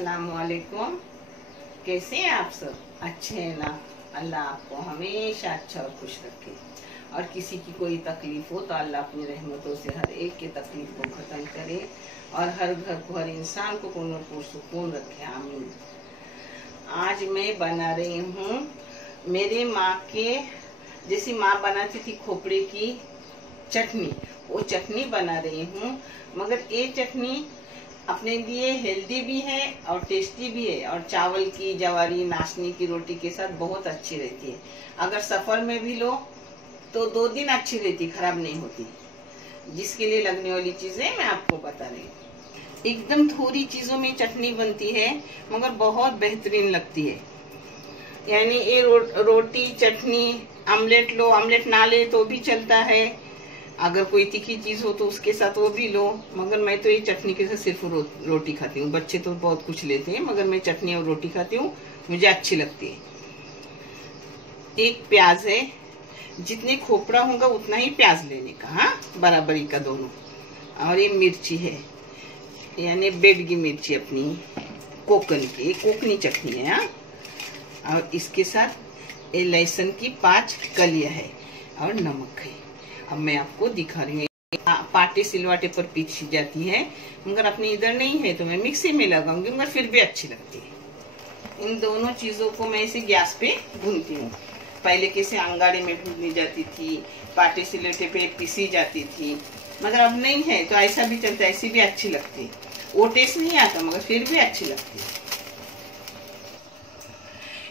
अस्सलामुअलैकुम। कैसे हैं आप सब? अच्छे हैं ना? अल्लाह आपको हमेशा अच्छा और खुश रखे, और किसी की कोई तकलीफ हो तो अल्लाह अपनी रहमतों से हर एक की तकलीफ को खत्म करे, और हर घर को, हर इंसान को सुकून रखे। आमीन। आज मैं बना रही हूँ मेरे माँ के जैसी माँ बनाती थी खोपड़े की चटनी, वो चटनी बना रही हूँ। मगर ये चटनी अपने लिए हेल्दी भी है और टेस्टी भी है, और चावल की, जवारी, नाशनी की रोटी के साथ बहुत अच्छी रहती है। अगर सफ़र में भी लो तो 2 दिन अच्छी रहती, खराब नहीं होती। जिसके लिए लगने वाली चीज़ें मैं आपको बता रही हूँ। एकदम थोड़ी चीज़ों में चटनी बनती है मगर बहुत बेहतरीन लगती है। यानी ये रोटी, चटनी, आमलेट लो, आमलेट ना ले तो भी चलता है। अगर कोई तीखी चीज़ हो तो उसके साथ वो भी लो। मगर मैं तो ये चटनी के साथ सिर्फ रोटी खाती हूँ। बच्चे तो बहुत कुछ लेते हैं, मगर मैं चटनी और रोटी खाती हूँ, मुझे अच्छी लगती है। एक प्याज है, जितने खोपड़ा होगा उतना ही प्याज लेने का, हाँ, बराबरी का दोनों। और ये मिर्ची है, यानी बेडगी मिर्ची अपनी कोकन की, ये कोकनी चटनी है, हाँ। और इसके साथ ये लहसुन की 5 कलियां है और नमक है। अब मैं आपको दिखा रही हूँ। पाटे सिलवाटे पर पीसी जाती है, मगर अपने इधर नहीं है तो मैं मिक्सी में लगाऊंगी, मगर फिर भी अच्छी लगती है। इन दोनों चीजों को मैं इसे गैस पे भूनती हूँ। पहले कैसे अंगारे में भूनी जाती थी, पाटे सिलवाटे पे पीसी जाती थी, मगर अब नहीं है तो ऐसा भी चलता है, ऐसी भी अच्छी लगती है। वो टेस्ट नहीं आता मगर फिर भी अच्छी लगती है।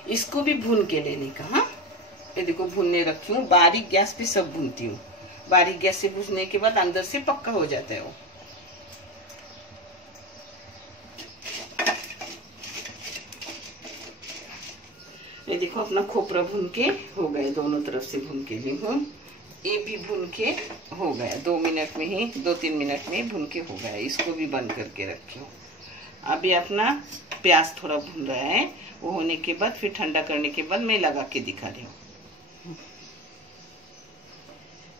इसको भी भून के लेने का, हाँ। ये देखो भूनने रखी हूँ, बारीक गैस पे सब भूनती हूँ। बारीक गैस से भूनने के बाद अंदर से पक्का हो जाता है वो। ये देखो अपना खोपरा भून के हो गया, दोनों तरफ से भून के ली हूँ। ये भी भून के हो गया, 2 मिनट में ही, 2-3 मिनट में भून के हो गया। इसको भी बंद करके रखी हूँ। अभी अपना प्याज थोड़ा भून रहा है, वो होने के बाद फिर ठंडा करने के बाद मैं लगा के दिखा रही हूँ।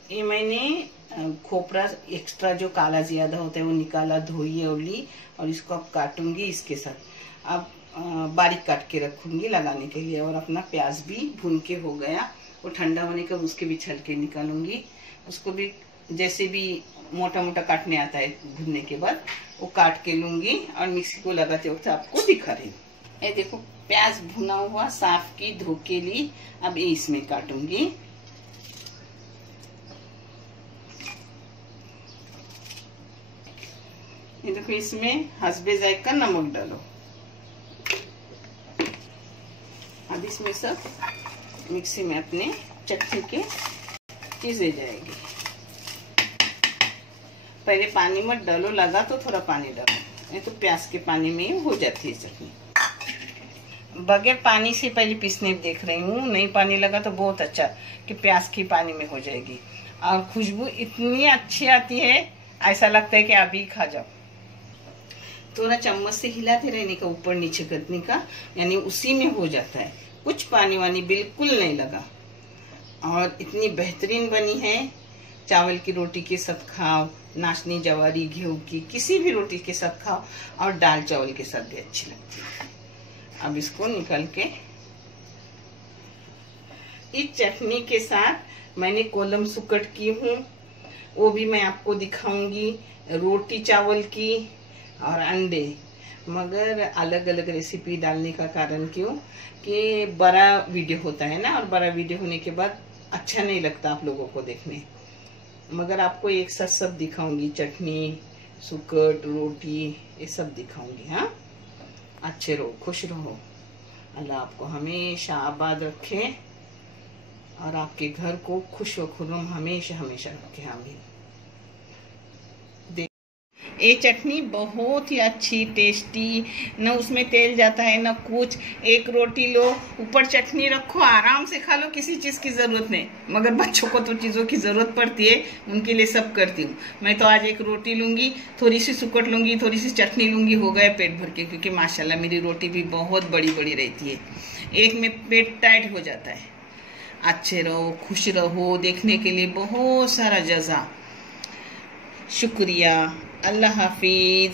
ये मैंने खोपरा एक्स्ट्रा जो काला ज्यादा होता है वो निकाला, धोई और ली, और इसको अब काटूंगी इसके साथ। अब बारीक काट के रखूंगी लगाने के लिए। और अपना प्याज भी भून के हो गया, वो ठंडा होने का उसके भी छलके निकालूंगी। उसको भी जैसे भी मोटा मोटा काटने आता है भूनने के बाद, वो काट के लूंगी और मिक्सी को लगाते वक्त आपको दिखा रही हूँ। ये देखो प्याज भुना हुआ, साफ की, धो के ली। अब ये इसमें काटूंगी। ये देखो इसमें हस्बे जायका नमक डालो। अब इसमें सब मिक्सी में अपने चटनी के चीजें जाएगी। पहले पानी मत डालो, लगा तो थोड़ा पानी डालो, नहीं तो प्याज के पानी में ही हो जाती है चटनी। बगैर पानी से पहले पीसने देख रही हूँ, नहीं पानी लगा तो बहुत अच्छा कि प्याज की पानी में हो जाएगी। और खुशबू इतनी अच्छी आती है, ऐसा लगता है कि अभी खा जाओ। थोड़ा चम्मच से हिलाते रहने का, ऊपर नीचे करने का, यानी उसी में हो जाता है। कुछ पानी वानी बिल्कुल नहीं लगा, और इतनी बेहतरीन बनी है। चावल की रोटी के साथ खाओ, नाशनी, जवारी, गेहूं की किसी भी रोटी के साथ खाओ, और दाल चावल के साथ भी अच्छी लगती है। अब इसको निकाल के, इस चटनी के साथ मैंने कोलम सुकट की हूँ, वो भी मैं आपको दिखाऊंगी। रोटी चावल की और अंडे, मगर अलग अलग रेसिपी डालने का कारण क्यों कि बड़ा वीडियो होता है ना, और बड़ा वीडियो होने के बाद अच्छा नहीं लगता आप लोगों को देखने। मगर आपको एक साथ सब दिखाऊंगी, चटनी, सुकट, रोटी, ये सब दिखाऊंगी, हाँ। अच्छे रहो, खुश रहो, अल्लाह आपको हमेशा आबाद रखे, और आपके घर को खुश व खुर्रम हमेशा हमेशा रखे। आमीन। ये चटनी बहुत ही अच्छी, टेस्टी, न उसमें तेल जाता है न कुछ। एक रोटी लो, ऊपर चटनी रखो, आराम से खा लो, किसी चीज़ की ज़रूरत नहीं। मगर बच्चों को तो चीज़ों की ज़रूरत पड़ती है, उनके लिए सब करती हूँ। मैं तो आज एक रोटी लूँगी, थोड़ी सी सुकट लूँगी, थोड़ी सी चटनी लूँगी, हो गए पेट भर के। क्योंकि माशाल्लाह मेरी रोटी भी बहुत बड़ी बड़ी रहती है, एक में पेट टाइट हो जाता है। अच्छे रहो, खुश रहो, देखने के लिए बहुत सारा जज़ा। शुक्रिया। अल्लाह हाफिज।